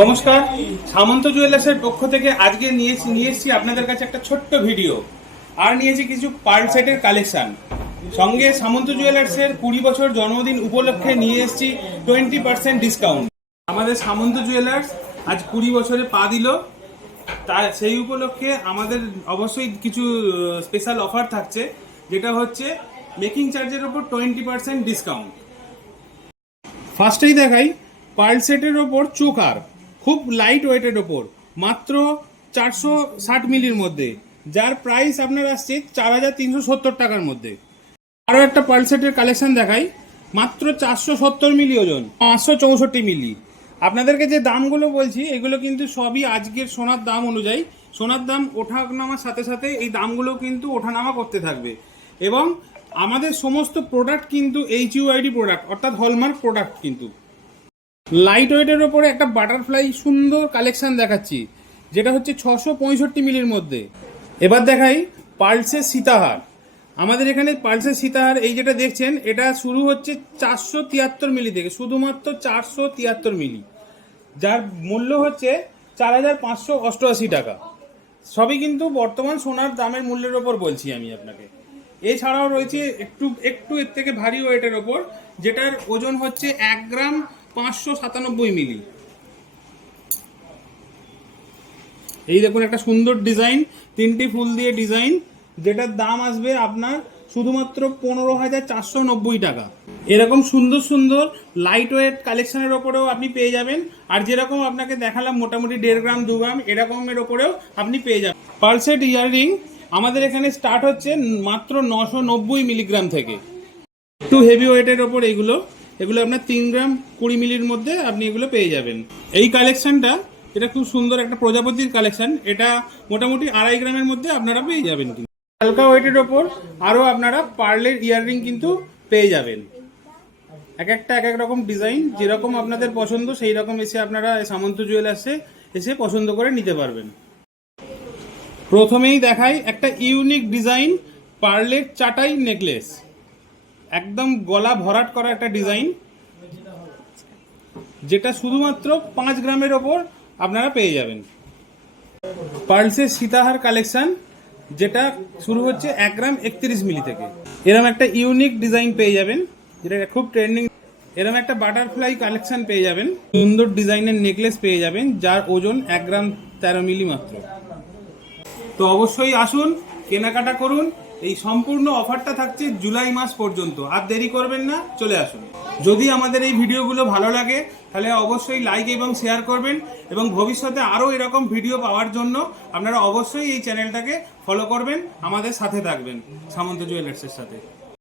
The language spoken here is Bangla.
নমস্কার, সামন্ত জুয়েলার্সের পক্ষ থেকে আজকে নিয়ে এসেছি আপনাদের কাছে একটা ছোট্ট ভিডিও। আর নিয়েছি কিছু পার্ল সেটের কালেকশন। সঙ্গে সামন্ত জুয়েলার্সের 20 বছর জন্মদিন উপলক্ষে নিয়ে এসেছি 20% ডিসকাউন্ট। আমাদের সামন্ত জুয়েলার্স আজ 20 বছরে পা দিল, তার সেই উপলক্ষে আমাদের অবশ্যই কিছু স্পেশাল অফার থাকছে, যেটা হচ্ছে মেকিং চার্জের ওপর 20% ডিসকাউন্ট। ফার্স্টেই দেখাই পার্ল সেটের ওপর চোকার, খুব লাইট ওয়েটের ওপর, মাত্র 460 মিলির মধ্যে, যার প্রাইস আপনার আসছে 4370 টাকার মধ্যে। আরও একটা পার্ল সেটের কালেকশন দেখাই, মাত্র 470 মিলি ওজন, 564 মিলি। আপনাদেরকে যে দামগুলো বলছি এগুলো কিন্তু সবই আজকের সোনার দাম অনুযায়ী। সোনার দাম ওঠা নামার সাথে সাথে এই দামগুলো কিন্তু ওঠানামা করতে থাকবে। এবং আমাদের সমস্ত প্রোডাক্ট কিন্তু HUID প্রোডাক্ট, অর্থাৎ হলমার্ক প্রোডাক্ট। কিন্তু লাইট ওয়েটের ওপরে একটা বাটারফ্লাই সুন্দর কালেকশন দেখাচ্ছি, যেটা হচ্ছে 665 মিলির মধ্যে। এবার দেখাই পার্লসের সীতাহার। আমাদের এখানে পার্লসের সীতাহার এই যেটা দেখছেন, এটা শুরু হচ্ছে 473 মিলি থেকে, শুধুমাত্র 473 মিলি, যার মূল্য হচ্ছে 4588 টাকা। সবই কিন্তু বর্তমান সোনার দামের মূল্যের ওপর বলছি আমি আপনাকে। এছাড়াও রয়েছে একটু এর থেকে ভারী ওয়েটের ওপর, যেটার ওজন হচ্ছে 1 গ্রাম 597 মিলি। এই দেখুন একটা সুন্দর ডিজাইন, 3টি ফুল দিয়ে ডিজাইন, যেটার দাম আসবে আপনার শুধুমাত্র 15,490 টাকা। এরকম সুন্দর সুন্দর লাইট ওয়েট কালেকশনের ওপরেও আপনি পেয়ে যাবেন। আর যেরকম আপনাকে দেখালাম মোটামুটি 1.5 গ্রাম 2 গ্রাম এরকমের ওপরেও আপনি পেয়ে যাবেন। পার্লসেট ইয়াররিং আমাদের এখানে স্টার্ট হচ্ছে মাত্র 990 মিলিগ্রাম থেকে। একটু হেভি ওয়েটের ওপর এগুলো আপনার 3 গ্রাম 20 মিলির মধ্যে আপনি এগুলো পেয়ে যাবেন। এই কালেকশনটা এটা খুব সুন্দর একটা প্রজাপতির কালেকশন, এটা মোটামুটি 2.5 গ্রামের মধ্যে আপনারা পেয়ে যাবেন। কিন্তু হালকা ওয়েটের ওপর আরও আপনারা পার্লের ইয়াররিং কিন্তু পেয়ে যাবেন। এক এক রকম ডিজাইন, যেরকম আপনাদের পছন্দ সেই রকম এসে আপনারা সামন্ত জুয়েলার্সে এসে পছন্দ করে নিতে পারবেন। প্রথমেই দেখাই একটা ইউনিক ডিজাইন, পার্লের চাটাই নেকলেস, একদম গলা ভরাট করা একটা ডিজাইন, যেটা শুধুমাত্র 5 গ্রামের ওপর আপনারা পেয়ে যাবেন। পার্লসের সীতাহার কালেকশন, যেটা শুরু হচ্ছে 1 গ্রাম 31 মিলি থেকে। এরকম একটা ইউনিক ডিজাইন পেয়ে যাবেন, যেটা খুব ট্রেন্ডিং। এরকম একটা বাটারফ্লাই কালেকশন পেয়ে যাবেন, সুন্দর ডিজাইনের নেকলেস পেয়ে যাবেন, যার ওজন 1 গ্রাম 13 মিলি মাত্র। তো অবশ্যই আসুন, কেনাকাটা করুন। এই সম্পূর্ণ অফারটা থাকছে জুলাই মাস পর্যন্ত, আর দেরি করবেন না, চলে আসুন। যদি আমাদের এই ভিডিওগুলো ভালো লাগে তাহলে অবশ্যই লাইক এবং শেয়ার করবেন, এবং ভবিষ্যতে আরও এরকম ভিডিও পাওয়ার জন্য আপনারা অবশ্যই এই চ্যানেলটাকে ফলো করবেন, আমাদের সাথে থাকবেন সামন্ত জুয়েলার্সের সাথে।